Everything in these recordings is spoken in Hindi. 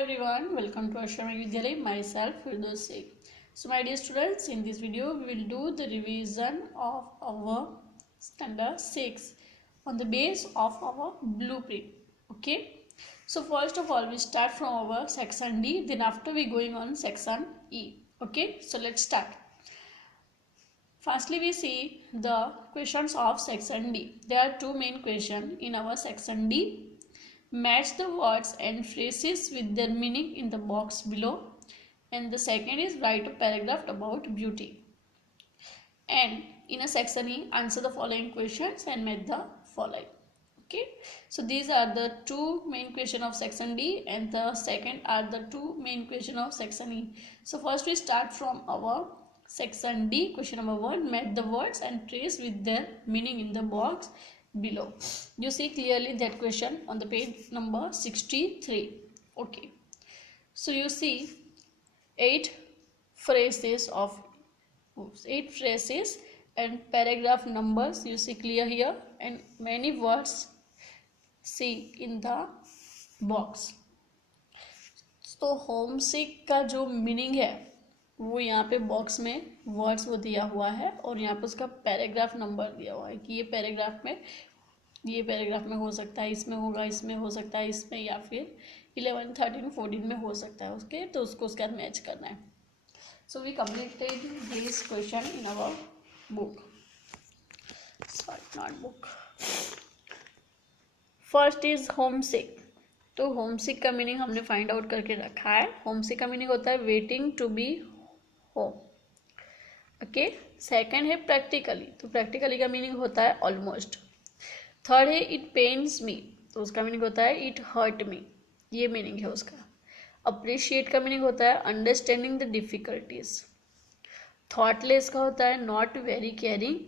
everyone, welcome to Ashrama Vidyalaya, myself Firdaus Sheikh. So my dear students, in this video we will do the revision of our standard 6 on the base of our blueprint. Okay, so first of all we start from our section D, then after we going on section E. Okay, so let's start. Firstly, we see the questions of section D. There are two main questions in our section D. Match the words and phrases with their meaning in the box below. And the second is write a paragraph about beauty. And in a section E, answer the following questions and match the following. Okay, so these are the two main questions of section D, and the second are the two main questions of section E. So first we start from our section D. Question number 1, match the words and phrase with their meaning in the box below. You see clearly that question on the page number 63. Okay, so you see 8 phrases and paragraph numbers you see clear here, and many words see in the box. तो होम सिक का जो मीनिंग है वो यहाँ पे बॉक्स में वर्ड्स वो दिया हुआ है, और यहाँ पे उसका पैराग्राफ नंबर दिया हुआ है कि ये पैराग्राफ में हो सकता है, इसमें होगा, इसमें हो सकता है, इसमें, या फिर 11, 13, 14 में हो सकता है उसके, तो उसको उसके साथ मैच करना है. So we completed this question in our book, sorry not book. First is home sick. तो होम सिक का मीनिंग हमने फाइंड आउट करके रखा है. होम सिक का मीनिंग होता है waiting to be home. Okay, second है प्रैक्टिकली. तो प्रैक्टिकली का मीनिंग होता है ऑलमोस्ट. थर्ड है इट पेन्स मी. तो उसका मीनिंग होता है इट हर्ट मी. ये मीनिंग है उसका. अप्रिशिएट का मीनिंग होता है अंडरस्टैंडिंग द डिफिकल्टीज. थॉटलेस का होता है नॉट वेरी केयरिंग.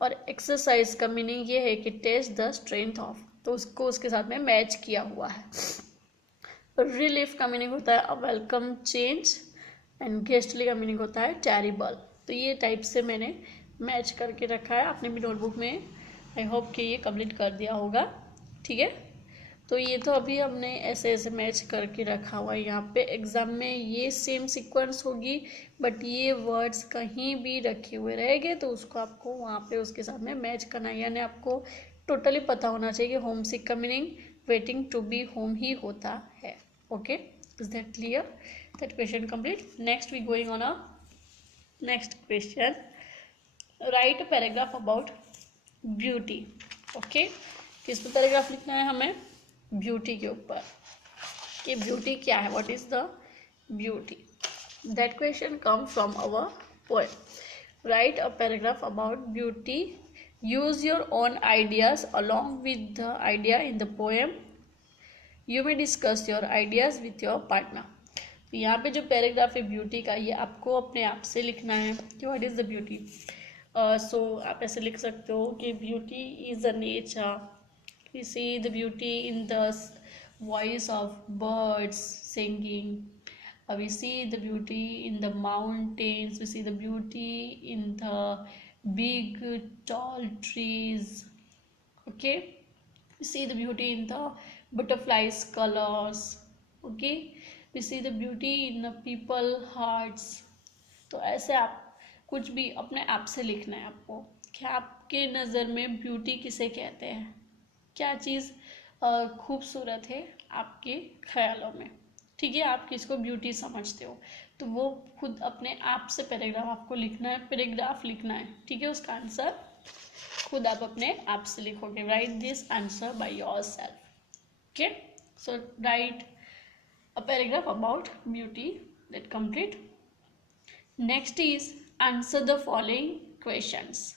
और एक्सरसाइज का मीनिंग ये है कि टेस्ट द स्ट्रेंथ ऑफ. तो उसको उसके साथ में मैच किया हुआ है. रिलीफ का मीनिंग होता है अ वेलकम चेंज. एंड गेस्टली का मीनिंग होता है टेरिबल. तो ये टाइप से मैंने मैच करके रखा है अपने भी नोटबुक में. आई होप कि ये कंप्लीट कर दिया होगा. ठीक है, तो ये तो अभी हमने ऐसे ऐसे मैच करके रखा हुआ है. यहाँ पे एग्जाम में ये सेम सीक्वेंस होगी, बट ये वर्ड्स कहीं भी रखे हुए रहेंगे तो उसको आपको वहाँ पे उसके साथ में मैच करना है. यानी आपको टोटली पता होना चाहिए कि होम सिक का meaning waiting to be home ही होता है. Okay, is that clear? That question complete. Next we going on a next question. Write a paragraph about beauty. Okay, किस पे पैराग्राफ लिखना है हमें? ब्यूटी के ऊपर, कि ब्यूटी क्या है, what is the beauty. That question come from our poem. Write a paragraph about beauty. Use your own ideas along with the idea in the poem. You may discuss your ideas with your partner. यहाँ पे जो पैराग्राफ है ब्यूटी का, ये आपको अपने आप से लिखना है कि व्हाट इज द ब्यूटी. सो आप ऐसे लिख सकते हो कि beauty is a nature. We see the beauty in the voice of birds singing. We see the beauty in the mountains. We see the beauty in the big tall trees. Okay, we see the beauty in the butterflies colors. Okay, we see the beauty in the people hearts. तो ऐसे आप कुछ भी अपने आप से लिखना है आपको कि आपके नज़र में ब्यूटी किसे कहते हैं, क्या चीज़ खूबसूरत है आपके ख्यालों में. ठीक है, आप किसको ब्यूटी समझते हो, तो वो खुद अपने आप से पैराग्राफ आपको लिखना है, पैराग्राफ लिखना है. ठीक है, उसका आंसर खुद आप अपने आप से लिखोगे. Right this answer by yourself. Okay, so right a paragraph about beauty. That complete. Next is answer the following questions.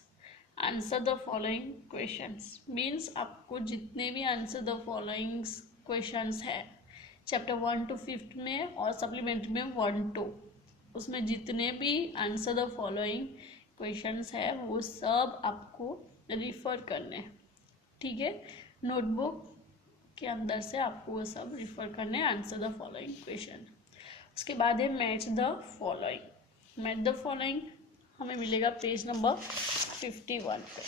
Answer the following questions means आपको जितने भी आंसर द फॉलोइंग क्वेश्चंस है चैप्टर 1 to 5 में और सप्लीमेंट्री में 1-2, उसमें जितने भी आंसर द फॉलोइंग क्वेश्चंस है वो सब आपको रिफ़र करने हैं. ठीक है, नोटबुक के अंदर से आपको वो सब रिफ़र करने हैं, आंसर द फॉलोइंग क्वेश्चन. उसके बाद है match the following. Match the following हमें मिलेगा पेज नंबर 51 पे.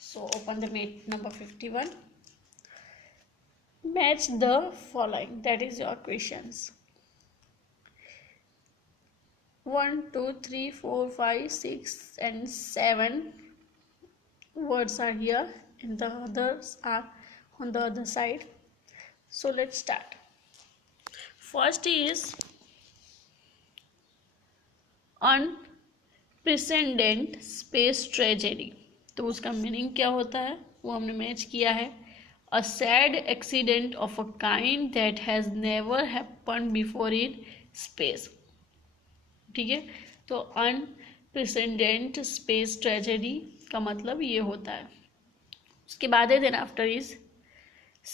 So open the page number 51. Match the following, that is your questions. 1, 2, 3, 4, 5, 6 and 7 words are here and the others are on the other side. So let's start. First is unprecedented space tragedy. तो उसका मीनिंग क्या होता है वो हमने मैच किया है. A sad accident of a kind that has never happen before in space. ठीक है, तो अनप्रेसिडेंट स्पेस ट्रेजेडी का मतलब ये होता है. उसके बाद है then after is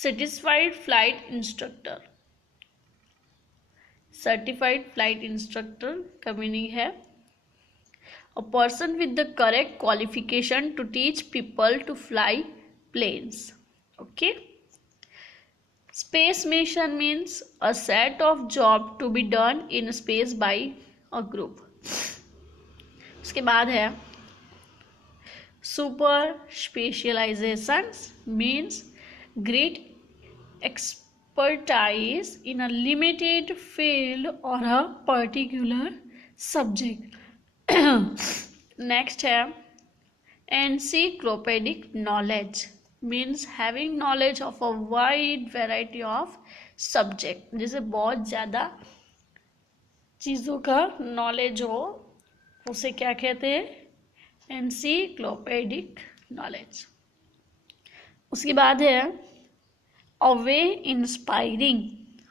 satisfied flight instructor. Certified flight instructor का मीनिंग है a person with the correct qualification to teach people to fly planes. Okay, space mission means a set of job to be done in space by a group. उसके बाद है super specializations means great expertise in a limited field or a particular subject. Next है encyclopedic knowledge means having knowledge of a wide variety of subject. जैसे बहुत ज़्यादा चीज़ों का नॉलेज हो उसे क्या कहते हैं, एनसाइक्लोपीडिक नॉलेज. उसके बाद है अवे इंस्पायरिंग.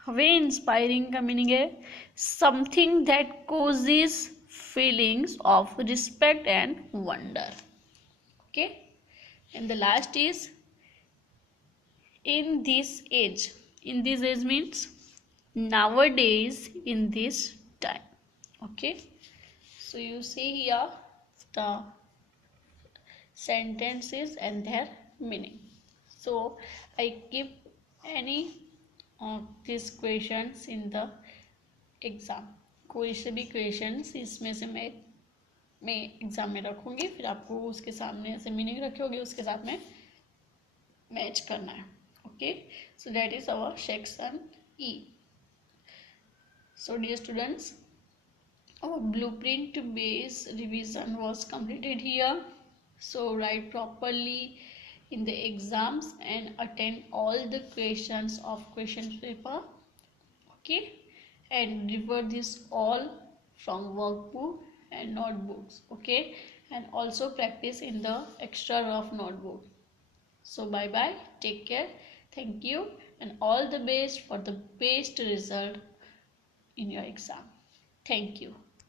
अवे इंस्पायरिंग का मीनिंग है something that causes feelings of respect and wonder. Okay, and the last is in this age. In this age means nowadays, in this time. Okay, so you see here the sentences and their meaning. So I keep any of these questions in the exam. कोई से भी क्वेश्चंस इसमें से मैं एग्जाम में रखूंगी, फिर आपको उसके सामने ऐसे मीनिंग रखे होगी उसके साथ में मैच करना है. Okay, so that is our section E. So dear students, our blueprint based revision was completed here. So write properly in the exams and attend all the questions of question paper. Okay, and refer this all from workbook and notebooks. Okay, and also practice in the extra rough notebook. So bye bye, take care, thank you, and all the best for the best result in your exam. Thank you.